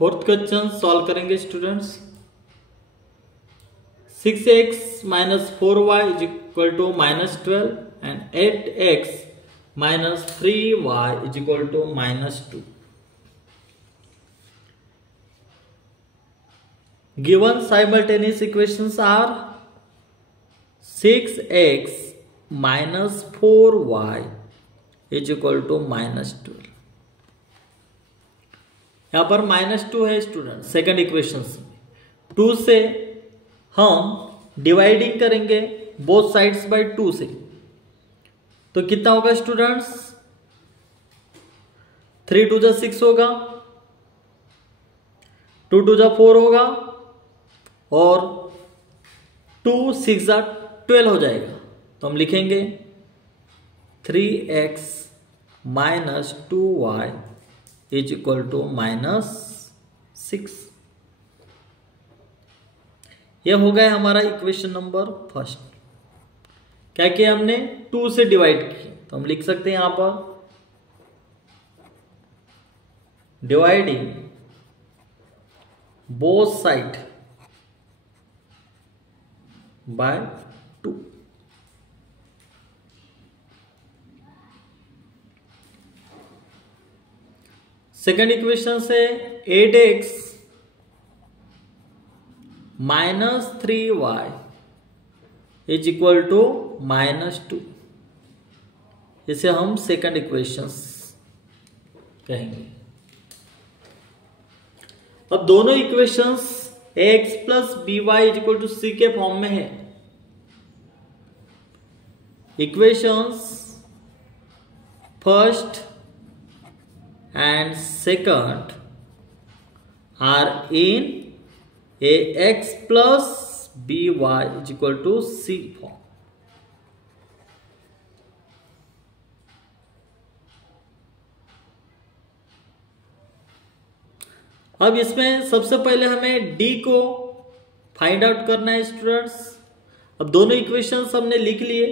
Fourth question solve करेंगे students. 6x minus 4y is equal to -12 and 8x minus 3y is equal to -2। Given simultaneous equations are 6x minus 4y is equal to -12। यहां पर -2 है student second equation में। 2 से हम dividing करेंगे both sides by 2 से, तो कितना होगा स्टूडेंट्स? 3 2 जा 6 होगा, 2 2 जा 4 होगा और 2 6 जा 12 हो जाएगा। तो हम लिखेंगे 3x minus 2y is equal to -6। यह हो गया हमारा इक्वेशन नंबर फर्स्ट। क्या किया हमने? 2 से डिवाइड किया, तो हम लिख सकते हैं यहां पर dividing both side by 2। Second equation से 8x minus 3y is equal to -2। इसे हम सेकेंड इक्वेशंस कहेंगे। अब दोनों equations ax plus by is equal to c के फॉर्म में है। Equations first and second are in ax plus by is equal to c form। अब इसमें सबसे पहले हमें d को फाइंड आउट करना है स्टूडेंट्स। अब दोनों इक्वेशंस हमने लिख लिए।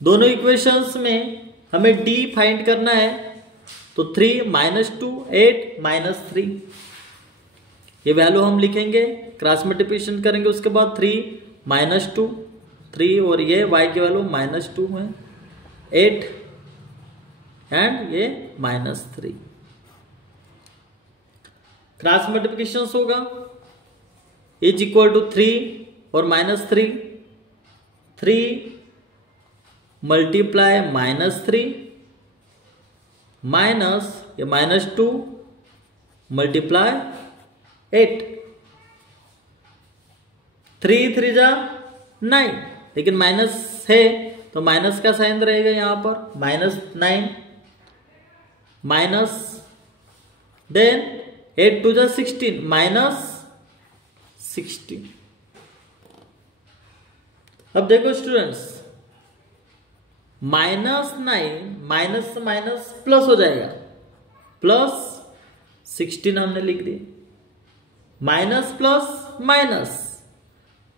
दोनों इक्वेशंस में हमें d फाइंड करना है, तो 3 -2 8 -3 ये वैल्यू हम लिखेंगे, क्रॉस मल्टीप्लिकेशन करेंगे। उसके बाद 3 -2 3 और ये y की वैल्यू -2 है 8 एंड ये -3। क्रॉस मल्टीप्लिकेशन होगा इज इक्वल टू 3 और -3 3 मल्टीप्लाई -3 माइनस ये -2 मल्टीप्लाई 8 3 3 जा 9, लेकिन माइनस है तो माइनस का साइन रहेगा यहां पर -9 माइनस देन 8 2 जा 16 -16। अब देखो स्टूडेंट्स -9 माइनस से माइनस प्लस हो जाएगा, +16 हमने लिख दिया। Minus plus minus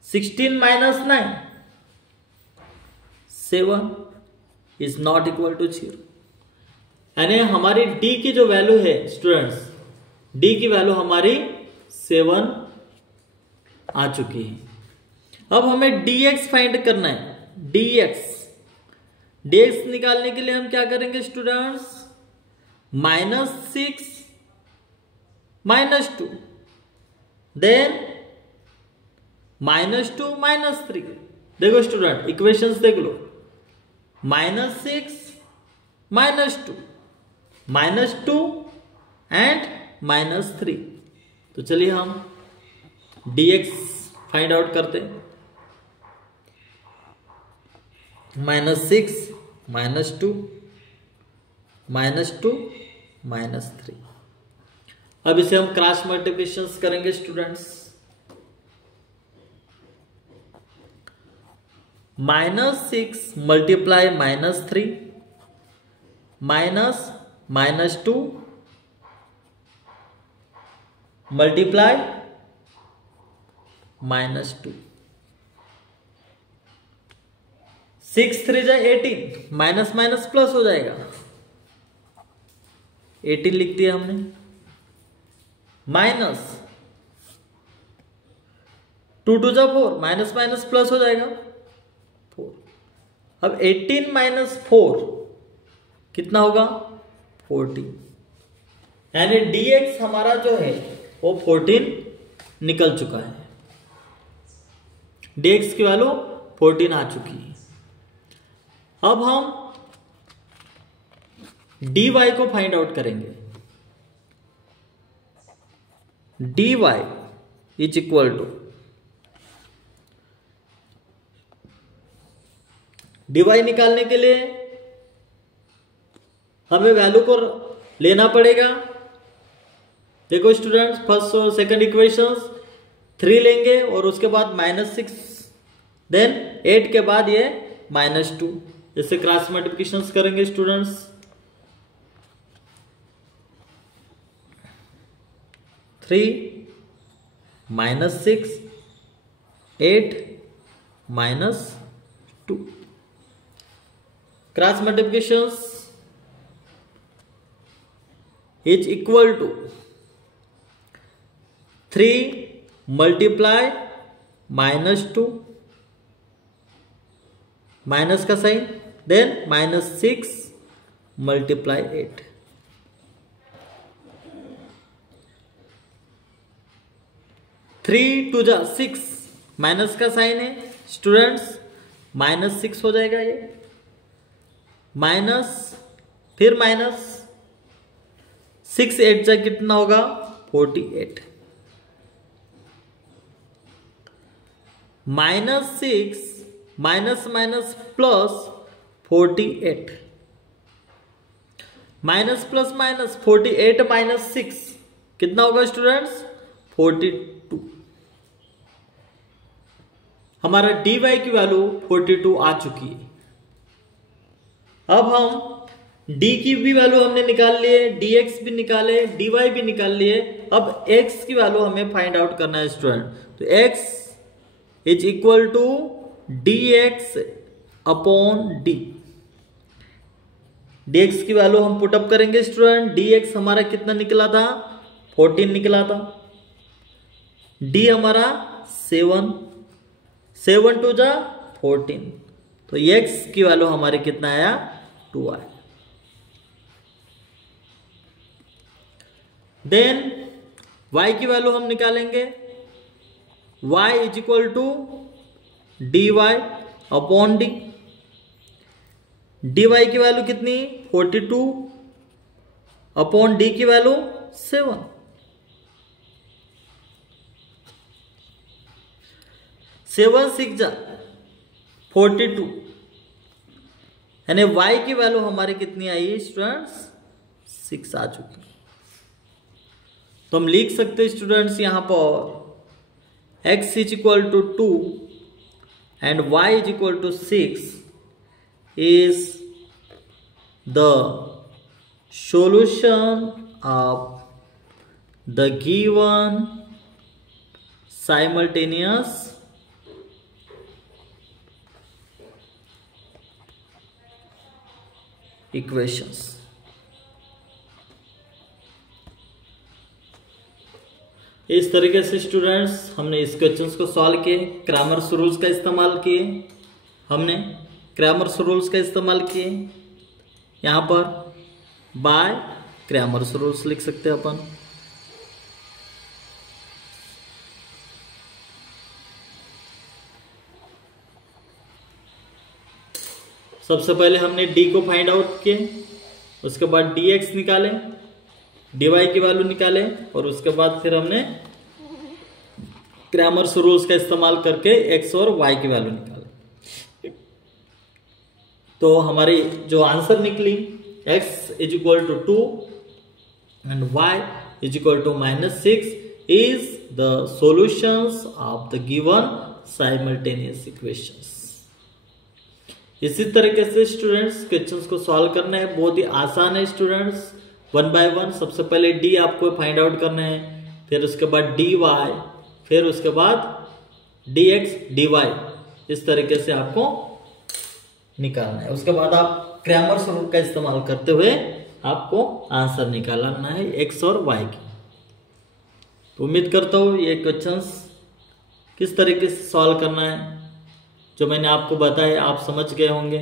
16 -9 7 is not equal to 0। यानी हमारी d की जो वैल्यू है स्टूडेंट्स, d की वैल्यू हमारी 7 आ चुकी है। अब हमें dx फाइंड करना है। dx निकालने के लिए हम क्या करेंगे स्टूडेंट्स? -6 -2 देन -2 -3। देखो स्टूडेंट इक्वेशंस देख लो, -6 -2 एंड -3। तो चलिए हम dx फाइंड आउट करते हैं। -6 -2 -2 -3। अब इसे हम क्रॉस मल्टीप्लिकेशन करेंगे स्टूडेंट्स। -6 मल्टीप्लाई -3 माइनस -2 मल्टीप्लाई -2 6 3 जा 18 माइनस माइनस प्लस हो जाएगा 18 लिख दिया हमने माइनस 2 टू जा 4, माइनस माइनस प्लस हो जाएगा 4। अब 18 माइनस 4 कितना होगा 14, यानी dx हमारा जो है वो 14 निकल चुका है, dx की वैल्यू 14 आ चुकी है। अब हम dy को फाइंड आउट करेंगे। dy is equal to, dy निकालने के लिए हमें वैल्यू को लेना पड़ेगा। देखो स्टूडेंट्स, फर्स्ट और सेकंड इक्वेशंस 3 लेंगे और उसके बाद -6, देन 8 के बाद ये -2, इससे क्रॉस मल्टीप्लिकेशंस करेंगे students. 3 -6 8 -2, cross multiplications is equal to 3 multiply -2, minus का sign, then -6 multiply 8। Three two जा 6, माइनस का साइन है स्टूडेंट्स, -6 हो जाएगा ये, माइनस फिर माइनस 6 8 जा कितना होगा 48, -6 minus minus plus 48, minus plus minus 48 -6 कितना होगा स्टूडेंट्स 42। हमारा dy की वैल्यू 42 आ चुकी है। अब हम d की भी वैल्यू हमने निकाल लिए, dx भी निकाले, dy भी निकाल लिए। अब x की वैल्यू हमें फाइंड आउट करना है स्टूडेंट। तो x is equal to dx upon d। dx की वैल्यू हम पुटअप करेंगे स्टूडेंट। dx हमारा कितना निकला था 14 निकला था, d हमारा 7, 7 टू जा 14, तो x की वैल्यू हमारे कितना आया 2 आया। देन y की वैल्यू हम निकालेंगे, y is equal to dy upon d। dy की वैल्यू कितनी 42 अपॉन d की वैल्यू 7, 7 6 जा 42, यानी y की वैल्यू हमारी कितनी आई स्टूडेंट्स 6 आ चुकी। तो हम लिख सकते हैं स्टूडेंट्स यहां पर x is equal to 2 and y is equal to 6 is the solution of the given simultaneous equations। इस तरीके से स्टूडेंट्स हमने इस क्वेश्चंस को सॉल्व किए, क्रैमर्स रूल्स का इस्तेमाल किए, हमने क्रैमर्स रूल्स का इस्तेमाल किए। यहाँ पर बाय क्रैमर्स रूल्स लिख सकते हैं अपन। सबसे पहले हमने d को फाइंड आउट किए, उसके बाद dx निकाले, dy की वैल्यू निकाले और उसके बाद फिर हमने क्रैमर्स रूल्स का इस्तेमाल करके x और y की वैल्यू निकाले। तो हमारी जो आंसर निकली x is equal to 2 and y is equal to -6 is the solutions of the given simultaneous equations. इसी तरीके से स्टूडेंट्स क्वेश्चंस को सॉल्व करना है, बहुत ही आसान है स्टूडेंट्स। 1 बाय 1 सबसे पहले d आपको फाइंड आउट करना है, फिर उसके बाद dy, फिर उसके बाद dx dy, इस तरीके से आपको निकालना है। उसके बाद आप क्रैमर्स रूल का इस्तेमाल करते हुए आपको आंसर निकालना है x और y की। तो उम्मीद करता हूँ ये क्वेश्चंस किस तरीके से सॉल्व करना है जो मैंने आपको बताया आप समझ गए होंगे।